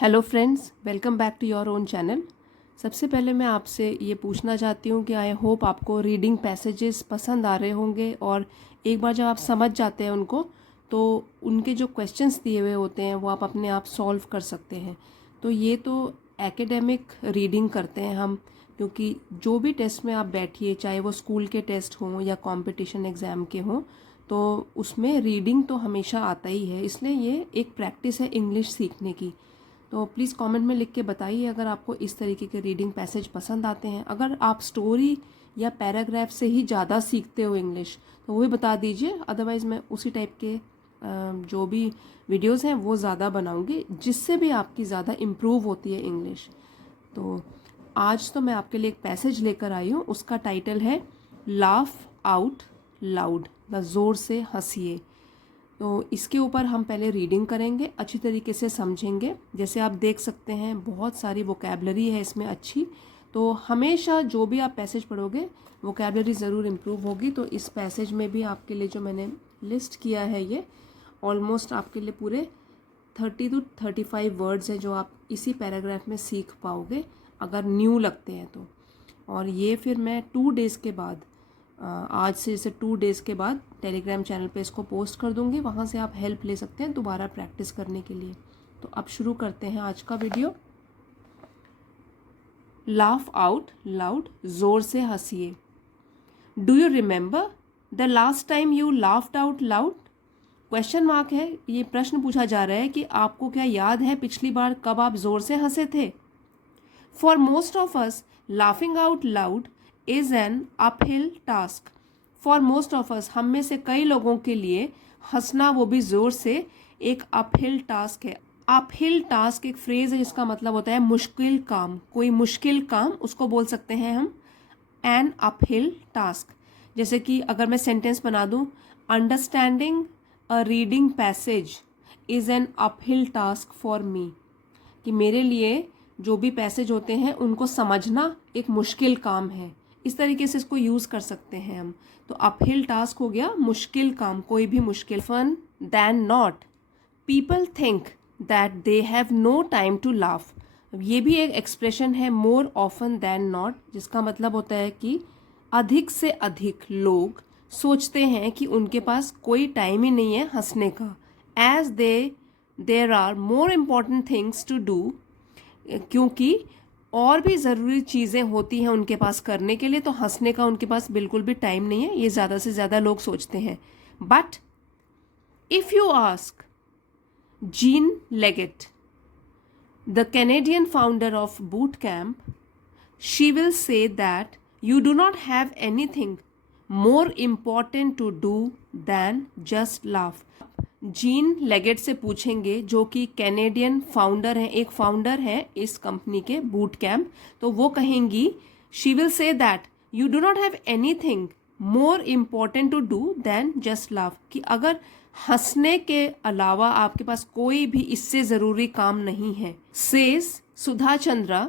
Hello friends, welcome back to your own channel. सबसे पहले मैं आपसे ये पूछना चाहती हूँ कि आई होप आपको रीडिंग पैसेजेस पसंद आ रहे होंगे और एक बार जब आप समझ जाते हैं उनको तो उनके जो क्वेश्चंस दिए हुए होते हैं वो आप अपने आप सॉल्व कर सकते हैं। तो ये तो एकेडमिक रीडिंग करते हैं हम, क्योंकि जो भी टेस्ट में आप बैठिए, चाहे वो स्कूल के टेस्ट हों या कॉम्पिटिशन एग्ज़ाम के हों, तो उसमें रीडिंग तो हमेशा आता ही है। इसलिए ये एक प्रैक्टिस है इंग्लिश सीखने की। तो प्लीज़ कमेंट में लिख के बताइए अगर आपको इस तरीके के रीडिंग पैसेज पसंद आते हैं। अगर आप स्टोरी या पैराग्राफ से ही ज़्यादा सीखते हो इंग्लिश तो वो भी बता दीजिए, अदरवाइज़ मैं उसी टाइप के जो भी वीडियोस हैं वो ज़्यादा बनाऊंगी जिससे भी आपकी ज़्यादा इम्प्रूव होती है इंग्लिश। तो आज तो मैं आपके लिए एक पैसेज लेकर आई हूँ, उसका टाइटल है लाफ आउट लाउड, बस ज़ोर से हंसिए। तो इसके ऊपर हम पहले रीडिंग करेंगे, अच्छी तरीके से समझेंगे। जैसे आप देख सकते हैं बहुत सारी वोकैबलरी है इसमें अच्छी, तो हमेशा जो भी आप पैसेज पढ़ोगे वोकैबलरी ज़रूर इम्प्रूव होगी। तो इस पैसेज में भी आपके लिए जो मैंने लिस्ट किया है ये ऑलमोस्ट आपके लिए पूरे 30 to 35 वर्ड्स हैं जो आप इसी पैराग्राफ में सीख पाओगे अगर न्यू लगते हैं तो। और ये फिर मैं 2 डेज़ के बाद, आज से जैसे 2 डेज़ के बाद टेलीग्राम चैनल पे इसको पोस्ट कर दूंगी, वहाँ से आप हेल्प ले सकते हैं दोबारा प्रैक्टिस करने के लिए। तो अब शुरू करते हैं आज का वीडियो। लाफ आउट लाउड, ज़ोर से हंसिए। Do you remember the last time you laughed out loud? Question mark है, ये प्रश्न पूछा जा रहा है कि आपको क्या याद है पिछली बार कब आप ज़ोर से हंसे थे? For most of us laughing out loud is an uphill task. For most of us, हम में से कई लोगों के लिए हंसना, वो भी ज़ोर से, एक अपहिल टास्क है। अपहिल टास्क एक फ्रेज है जिसका मतलब होता है मुश्किल काम। कोई मुश्किल काम, उसको बोल सकते हैं हम एन अपहिल टास्क। जैसे कि अगर मैं सेंटेंस बना दूं, understanding a reading passage is an uphill task for me, कि मेरे लिए जो भी पैसेज होते हैं उनको समझना एक मुश्किल काम है। इस तरीके से इसको यूज़ कर सकते हैं हम। तो अपहिल टास्क हो गया मुश्किल काम, कोई भी मुश्किल। Fun then not, people think that they have no time to laugh. ये भी एक एक्सप्रेशन है, मोर ऑफन दैन नॉट, जिसका मतलब होता है कि अधिक से अधिक लोग सोचते हैं कि उनके पास कोई टाइम ही नहीं है हंसने का। As there are more important things to do, क्योंकि और भी ज़रूरी चीज़ें होती हैं उनके पास करने के लिए, तो हंसने का उनके पास बिल्कुल भी टाइम नहीं है, ये ज़्यादा से ज़्यादा लोग सोचते हैं। But if you ask Jean Leggett, the Canadian founder of boot camp, she will say that you do not have anything more important to do than just laugh. Jean Leggett से पूछेंगे, जो कि कैनेडियन फाउंडर हैं, एक founder है इस company के boot camp, तो वो कहेंगी, she will say that you do not have anything more important to do than just laugh, कि अगर हंसने के अलावा आपके पास कोई भी इससे ज़रूरी काम नहीं है। Says Sudha Chandra,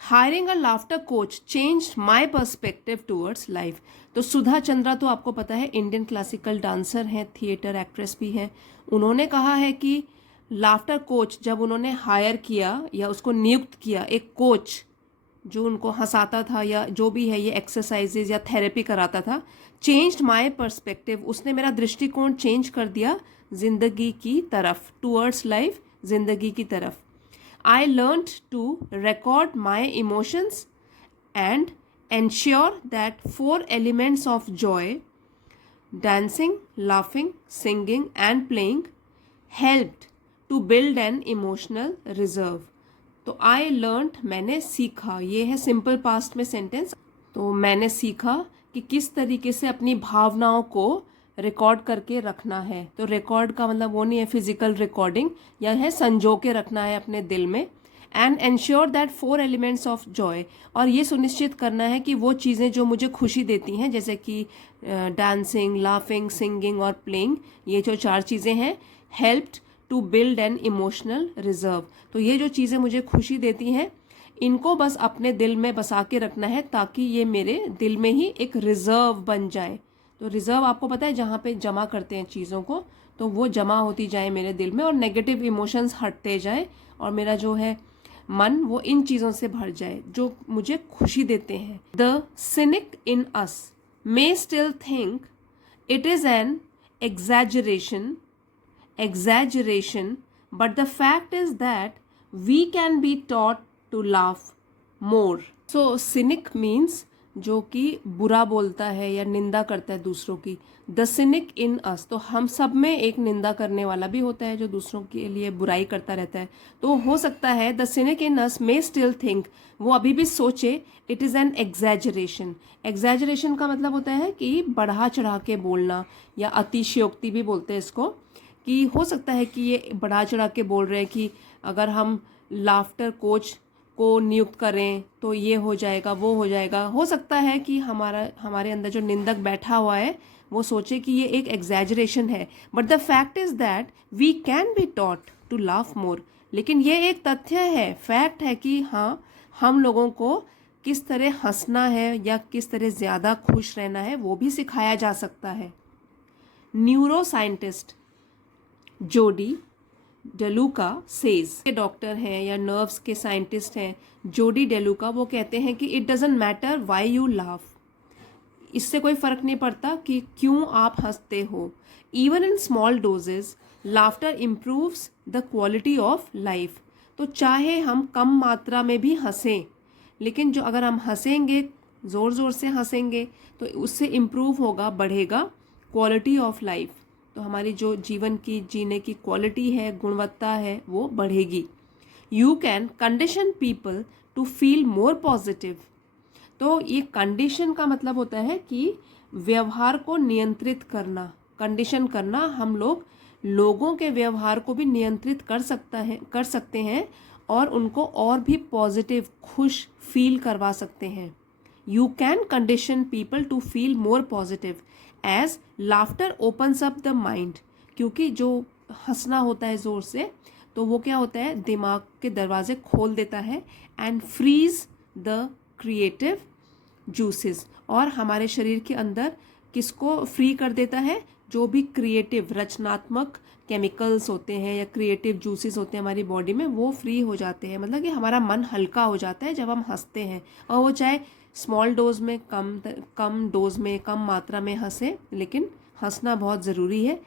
hiring a laughter coach change my perspective towards life. तो सुधा चंद्रा तो आपको पता है इंडियन क्लासिकल डांसर हैं, थिएटर एक्ट्रेस भी हैं। उन्होंने कहा है कि लाफ्टर कोच जब उन्होंने हायर किया या उसको नियुक्त किया, एक कोच जो उनको हंसाता था या जो भी है ये एक्सरसाइजेज या थेरेपी कराता था, चेंज्ड माई पर्सपेक्टिव, उसने मेरा दृष्टिकोण चेंज कर दिया जिंदगी की तरफ, टूवर्ड्स लाइफ, जिंदगी की तरफ। I learned to record my emotions and ensure that 4 elements of joy, dancing, laughing, singing and playing, helped to build an emotional reserve. तो I learned, मैंने सीखा, ये है सिंपल पास्ट में सेंटेंस। तो मैंने सीखा कि किस तरीके से अपनी भावनाओं को रिकॉर्ड करके रखना है। तो रिकॉर्ड का मतलब वो नहीं है फिजिकल रिकॉर्डिंग, या है संजो के रखना है अपने दिल में। And ensure that 4 elements of Joy, और ये सुनिश्चित करना है कि वो चीज़ें जो मुझे खुशी देती हैं, जैसे कि डांसिंग, लाफिंग, सिंगिंग और प्लेइंग, ये जो 4 चीज़ें हैं, helped to build an emotional reserve. तो ये जो चीज़ें मुझे खुशी देती हैं, इनको बस अपने दिल में बसा के रखना है ताकि ये मेरे दिल में ही एक रिजर्व बन जाए। तो रिजर्व आपको पता है जहाँ पे जमा करते हैं चीज़ों को, तो वो जमा होती जाए मेरे दिल में और नेगेटिव इमोशंस हटते जाए और मेरा जो है मन वो इन चीज़ों से भर जाए जो मुझे खुशी देते हैं। The scenic in us may still think it is an exaggeration, but the fact is that we can be taught to laugh more. So cynic means जो कि बुरा बोलता है या निंदा करता है दूसरों की। द सिनिक इन अस, तो हम सब में एक निंदा करने वाला भी होता है जो दूसरों के लिए बुराई करता रहता है। तो हो सकता है the scenic in us may still think, वो अभी भी सोचे it is an exaggeration. Exaggeration का मतलब होता है कि बढ़ा चढ़ा के बोलना, या अतिशयोक्ति भी बोलते हैं इसको, कि हो सकता है कि ये बढ़ा चढ़ा के बोल रहे हैं कि अगर हम लाफ्टर कोच को नियुक्त करें तो ये हो जाएगा, वो हो जाएगा। हो सकता है कि हमारे अंदर जो निंदक बैठा हुआ है वो सोचे कि ये एक एग्जैजरेशन है, but the fact is that we can be taught to laugh more. लेकिन ये एक तथ्य है, फैक्ट है कि हाँ, हम लोगों को किस तरह हंसना है या किस तरह ज़्यादा खुश रहना है वो भी सिखाया जा सकता है। न्यूरो साइंटिस्ट जोडी डेलुका सेज, के डॉक्टर हैं या नर्व्स के साइंटिस्ट हैं जोडी डेलुका, वो कहते हैं कि it doesn't matter why you laugh, इससे कोई फर्क नहीं पड़ता कि क्यों आप हंसते हो। Even in small doses laughter improves the quality of life, तो चाहे हम कम मात्रा में भी हंसें, लेकिन जो अगर हम हंसेंगे, ज़ोर ज़ोर से हंसेंगे, तो उससे इम्प्रूव होगा, बढ़ेगा क्वालिटी ऑफ लाइफ। तो हमारी जो जीवन की जीने की क्वालिटी है, गुणवत्ता है, वो बढ़ेगी। You can condition people to feel more positive, तो ये कंडीशन का मतलब होता है कि व्यवहार को नियंत्रित करना, कंडीशन करना। हम लोगों के व्यवहार को भी नियंत्रित कर सकते हैं और उनको और भी पॉजिटिव, खुश फील करवा सकते हैं। You can condition people to feel more positive as laughter opens up the mind, क्योंकि जो हंसना होता है ज़ोर से तो वो क्या होता है, दिमाग के दरवाजे खोल देता है, and frees the creative juices, और हमारे शरीर के अंदर किसको फ्री कर देता है, जो भी क्रिएटिव रचनात्मक केमिकल्स होते हैं या क्रिएटिव जूसेस होते हैं हमारी बॉडी में, वो फ्री हो जाते हैं। मतलब कि हमारा मन हल्का हो जाता है जब हम हंसते हैं, और वो चाहे स्मॉल डोज में, कम डोज में, कम मात्रा में हंसे, लेकिन हंसना बहुत ज़रूरी है।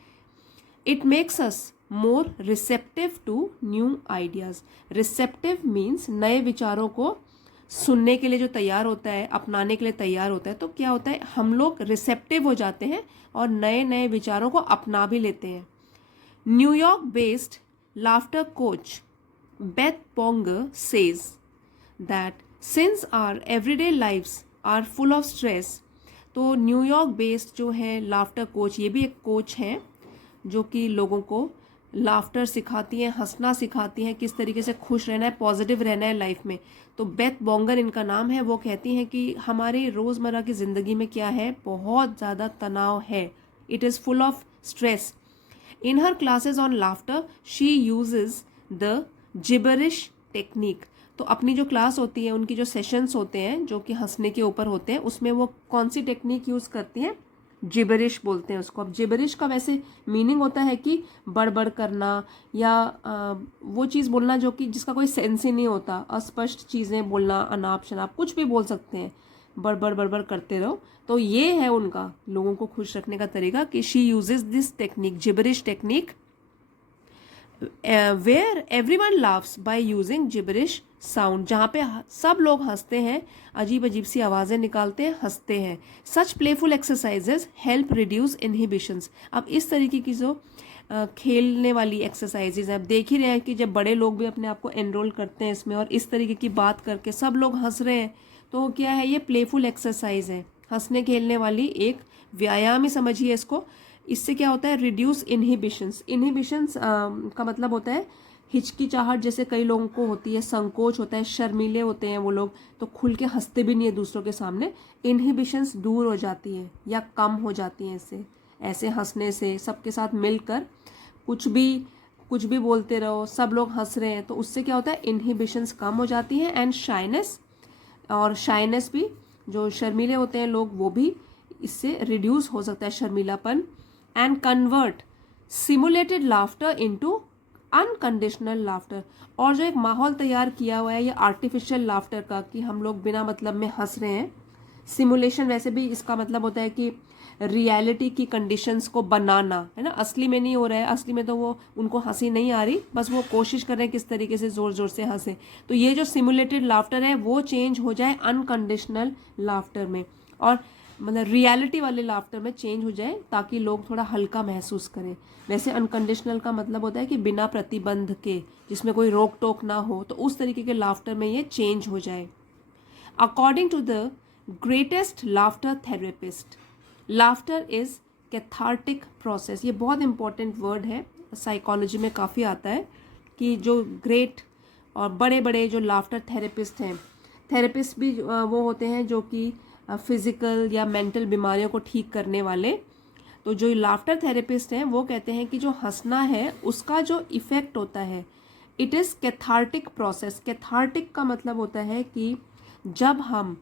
It makes us more receptive to new ideas. Receptive means नए विचारों को सुनने के लिए जो तैयार होता है, अपनाने के लिए तैयार होता है। तो क्या होता है, हम लोग रिसेप्टिव हो जाते हैं और नए नए विचारों को अपना भी लेते हैं। New York based laughter coach Beth Ponger says that since our everyday lives are full of stress, तो न्यूयॉर्क बेस्ड जो है लाफ्टर कोच, ये भी एक कोच हैं जो कि लोगों को लाफ्टर सिखाती हैं, हंसना सिखाती हैं, किस तरीके से खुश रहना है, पॉजिटिव रहना है लाइफ में। तो बेथ बोंगर इनका नाम है। वो कहती हैं कि हमारे रोज़मर्रा की ज़िंदगी में क्या है, बहुत ज़्यादा तनाव है, it is full of stress. In her classes on laughter she uses the जिबरिश technique, तो अपनी जो क्लास होती है, उनकी जो सेशंस होते हैं जो कि हंसने के ऊपर होते हैं, उसमें वो कौन सी टेक्निक यूज़ करती हैं, जिबरिश बोलते हैं उसको। अब जिबरिश का वैसे मीनिंग होता है कि बड़बड़ करना या वो चीज़ बोलना जो कि जिसका कोई सेंस ही नहीं होता, अस्पष्ट चीज़ें बोलना, अनाप शनाप कुछ भी बोल सकते हैं, बड़बड़ करते रहो। तो ये है उनका लोगों को खुश रखने का तरीका कि she uses this technique, gibberish technique, where everyone laughs by using gibberish sound, जहाँ पे सब लोग हंसते हैं, अजीब अजीब सी आवाज़ें निकालते हैं, हंसते हैं। Such playful exercises help reduce inhibitions. अब इस तरीके की जो खेलने वाली एक्सरसाइजेज हैं, अब देख ही रहे हैं कि जब बड़े लोग भी अपने आप को एनरोल करते हैं इसमें और इस तरीके की बात करके सब लोग हंस रहे हैं, तो क्या है, ये प्लेफुल एक्सरसाइज है, हंसने खेलने वाली एक व्यायाम ही समझिए इसको। इससे क्या होता है, रिड्यूस इनहिबिशंस। इनहिबिशंस का मतलब होता है हिचकिचाहट, जैसे कई लोगों को होती है, संकोच होता है, शर्मीले होते हैं वो लोग, तो खुल के हंसते भी नहीं है दूसरों के सामने। इनहिबिशंस दूर हो जाती है या कम हो जाती हैं इससे, ऐसे हंसने से। सबके साथ मिलकर कुछ भी बोलते रहो, सब लोग हंस रहे हैं, तो उससे क्या होता है, इनहिबिशंस कम हो जाती हैं। एंड शाइनेस भी, जो शर्मीले होते हैं लोग, वो भी इससे रिड्यूस हो सकता है, शर्मीलापन। And convert simulated laughter into unconditional laughter, और जो एक माहौल तैयार किया हुआ है ये आर्टिफिशियल लाफ्टर का, कि हम लोग बिना मतलब में हंस रहे हैं। सिमुलेशन वैसे भी इसका मतलब होता है कि रियलिटी की कंडीशंस को बनाना, है ना, असली में नहीं हो रहा है, असली में तो वो उनको हंसी नहीं आ रही, बस वो कोशिश कर रहे हैं किस तरीके से ज़ोर ज़ोर से हंसे। तो ये जो सिमुलेटेड लाफ्टर है वो चेंज हो जाए अनकंडीशनल लाफ्टर में, और मतलब रियलिटी वाले लाफ्टर में चेंज हो जाए, ताकि लोग थोड़ा हल्का महसूस करें। वैसे अनकंडीशनल का मतलब होता है कि बिना प्रतिबंध के, जिसमें कोई रोक टोक ना हो, तो उस तरीके के लाफ्टर में ये चेंज हो जाए। According to the greatest laughter therapist, laughter is cathartic process. ये बहुत इंपॉर्टेंट वर्ड है, साइकोलॉजी में काफ़ी आता है कि जो ग्रेट और बड़े बड़े जो लाफ्टर थेरेपिस्ट हैं, थेरेपिस्ट भी वो होते हैं जो कि फिजिकल या मेंटल बीमारियों को ठीक करने वाले। तो जो लाफ्टर थेरेपिस्ट हैं वो कहते हैं कि जो हंसना है उसका जो इफ़ेक्ट होता है, it is cathartic process. Cathartic का मतलब होता है कि जब हम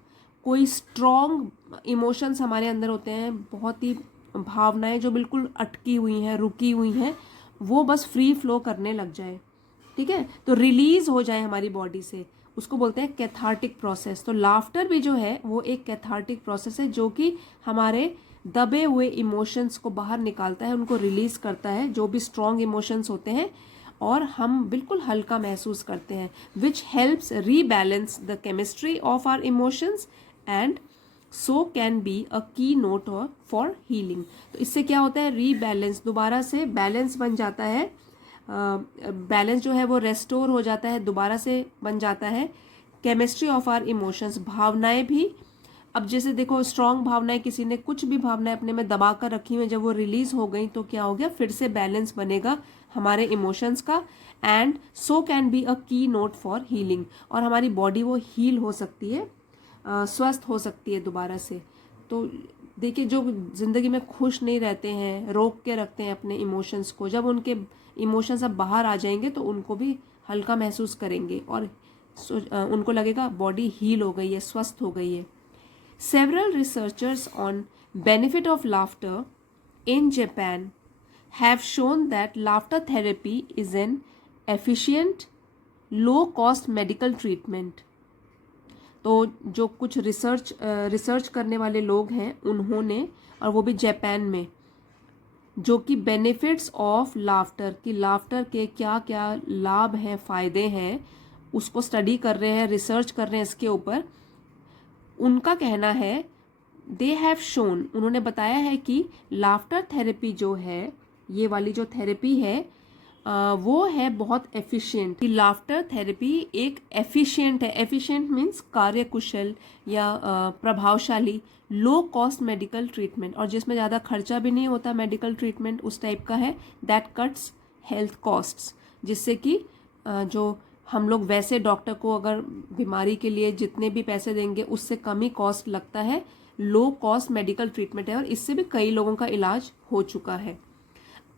कोई स्ट्रॉन्ग इमोशंस हमारे अंदर होते हैं, बहुत ही भावनाएं जो बिल्कुल अटकी हुई हैं, रुकी हुई हैं, वो बस फ्री फ्लो करने लग जाए, ठीक है, तो रिलीज हो जाए हमारी बॉडी से, उसको बोलते हैं कैथार्टिक प्रोसेस। तो लाफ्टर भी जो है वो एक कैथार्टिक प्रोसेस है, जो कि हमारे दबे हुए इमोशंस को बाहर निकालता है, उनको रिलीज करता है, जो भी स्ट्रॉन्ग इमोशंस होते हैं, और हम बिल्कुल हल्का महसूस करते हैं, which helps rebalance the chemistry of our emotions and so can be a keynote for healing. तो इससे क्या होता है, रीबैलेंस, दोबारा से बैलेंस बन जाता है, बैलेंस जो है वो रेस्टोर हो जाता है, दोबारा से बन जाता है। केमिस्ट्री ऑफ आर इमोशंस, भावनाएं भी, अब जैसे देखो स्ट्रॉन्ग भावनाएं, किसी ने कुछ भी भावनाएं अपने में दबा कर रखी हुई, जब वो रिलीज हो गई तो क्या हो गया, फिर से बैलेंस बनेगा हमारे इमोशंस का, and so can be a keynote for healing, और हमारी बॉडी वो हील हो सकती है, स्वस्थ हो सकती है दोबारा से। तो देखिए जो ज़िंदगी में खुश नहीं रहते हैं, रोक के रखते हैं अपने इमोशंस को, जब उनके इमोशंस अब बाहर आ जाएंगे तो उनको भी हल्का महसूस करेंगे, और उनको लगेगा बॉडी हील हो गई है, स्वस्थ हो गई है। Several researchers on benefit of laughter in Japan have shown that laughter therapy is an efficient, low-cost medical treatment. तो जो कुछ रिसर्च करने वाले लोग हैं उन्होंने, और वो भी जापान में, जो कि बेनिफिट्स ऑफ लाफ्टर, कि लाफ्टर के क्या क्या लाभ हैं, फ़ायदे हैं, उसको स्टडी कर रहे हैं, रिसर्च कर रहे हैं इसके ऊपर। उनका कहना है, दे हैव शोन, उन्होंने बताया है कि लाफ्टर थेरेपी जो है, ये वाली जो थेरेपी है वो है बहुत एफिशिएंट। लाफ्टर थेरेपी एक एफिशिएंट है, एफिशिएंट मीन्स कार्यकुशल या प्रभावशाली, लो कॉस्ट मेडिकल ट्रीटमेंट, और जिसमें ज़्यादा खर्चा भी नहीं होता, मेडिकल ट्रीटमेंट उस टाइप का है, दैट कट्स हेल्थ कॉस्ट्स, जिससे कि जो हम लोग वैसे डॉक्टर को अगर बीमारी के लिए जितने भी पैसे देंगे उससे कम ही कॉस्ट लगता है, लो कॉस्ट मेडिकल ट्रीटमेंट है, और इससे भी कई लोगों का इलाज हो चुका है।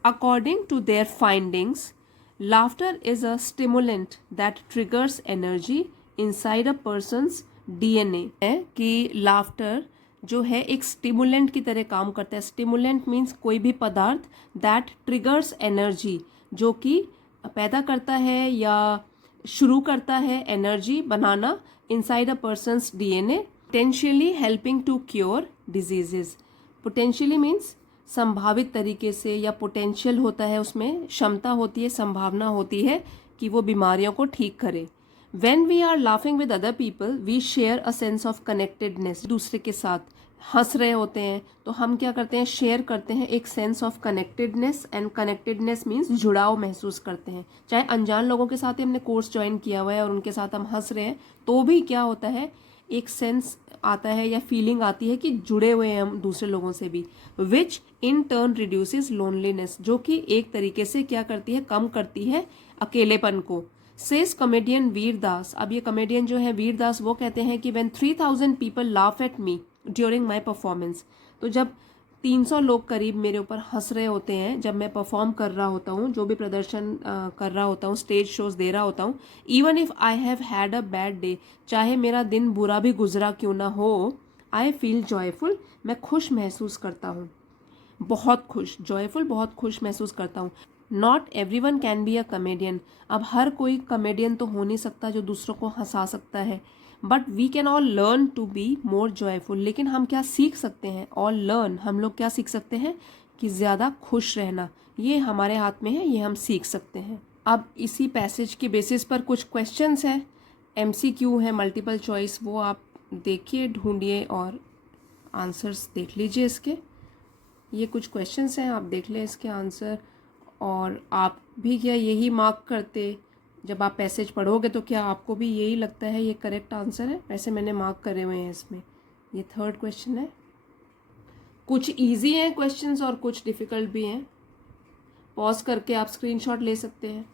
According to their findings, laughter is a stimulant that triggers energy inside a person's DNA, है कि लाफ्टर जो है एक स्टिमुलेंट की तरह काम करता है। स्टिमुलेंट मीन्स कोई भी पदार्थ दैट ट्रिगर्स एनर्जी, जो कि पैदा करता है या शुरू करता है एनर्जी बनाना inside a person's DNA, potentially helping to cure diseases. Potentially means संभावित तरीके से, या पोटेंशियल होता है, उसमें क्षमता होती है, संभावना होती है कि वो बीमारियों को ठीक करे। When we are laughing with other people, we share a sense of connectedness. दूसरे के साथ हंस रहे होते हैं तो हम क्या करते हैं, शेयर करते हैं एक sense of connectedness, and connectedness means जुड़ाव महसूस करते हैं। चाहे अनजान लोगों के साथ ही हमने कोर्स ज्वाइन किया हुआ है और उनके साथ हम हंस रहे हैं, तो भी क्या होता है, एक सेंस आता है या फीलिंग आती है कि जुड़े हुए हैं हम दूसरे लोगों से भी, विच इन टर्न रिड्यूसेस लोनलीनेस, जो कि एक तरीके से क्या करती है, कम करती है अकेलेपन को। सेज कॉमेडियन वीर दास, अब ये कॉमेडियन जो है वीर दास, वो कहते हैं कि when 3000 people laugh at me during my performance, तो जब 300 लोग करीब मेरे ऊपर हंस रहे होते हैं जब मैं परफॉर्म कर रहा होता हूँ, जो भी प्रदर्शन कर रहा होता हूँ, स्टेज शोज दे रहा होता हूँ, even if I have had a bad day, चाहे मेरा दिन बुरा भी गुजरा क्यों ना हो, आई फील जॉयफुल, मैं खुश महसूस करता हूँ, बहुत खुश, जॉयफुल बहुत खुश महसूस करता हूँ। Not everyone can be a comedian. अब हर कोई कमेडियन तो हो नहीं सकता जो दूसरों को हंसा सकता है, but we can all learn to be more joyful. लेकिन हम क्या सीख सकते हैं? ऑल लर्न, हम लोग क्या सीख सकते हैं कि ज़्यादा खुश रहना, ये हमारे हाथ में है, ये हम सीख सकते हैं। अब इसी पैसेज के बेसिस पर कुछ क्वेश्चंस हैं, MCQ है, मल्टीपल चॉइस, वो आप देखिए, ढूंढिए और आंसर्स देख लीजिए इसके। ये कुछ क्वेश्चंस हैं, आप देख लें इसके आंसर, और आप भी क्या यही मार्क करते? जब आप पैसेज पढ़ोगे तो क्या आपको भी यही लगता है ये करेक्ट आंसर है? वैसे मैंने मार्क करे हुए हैं इसमें। ये थर्ड क्वेश्चन है। कुछ इजी हैं क्वेश्चंस और कुछ डिफ़िकल्ट भी हैं, पॉज करके आप स्क्रीनशॉट ले सकते हैं।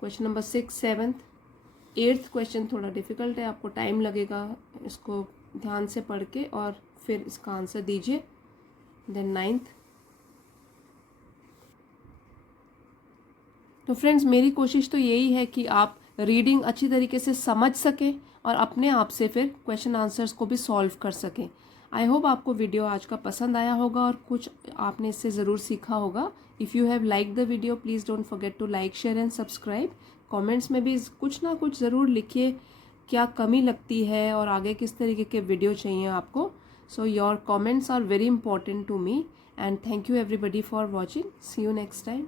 Question number 6, 7th, 8th question थोड़ा डिफ़िकल्ट है, आपको टाइम लगेगा इसको ध्यान से पढ़ के और फिर इसका आंसर दीजिए। Then 9th। तो फ्रेंड्स, मेरी कोशिश तो यही है कि आप रीडिंग अच्छी तरीके से समझ सकें और अपने आप से फिर क्वेश्चन आंसर्स को भी सॉल्व कर सकें। आई होप आपको वीडियो आज का पसंद आया होगा और कुछ आपने इससे ज़रूर सीखा होगा। If you have like the video, please don't forget to like, share and subscribe. Comments में भी कुछ ना कुछ ज़रूर लिखिए, क्या कमी लगती है और आगे किस तरीके के वीडियो चाहिए आपको। So your comments are very important to me, and thank you everybody for watching. See you next time.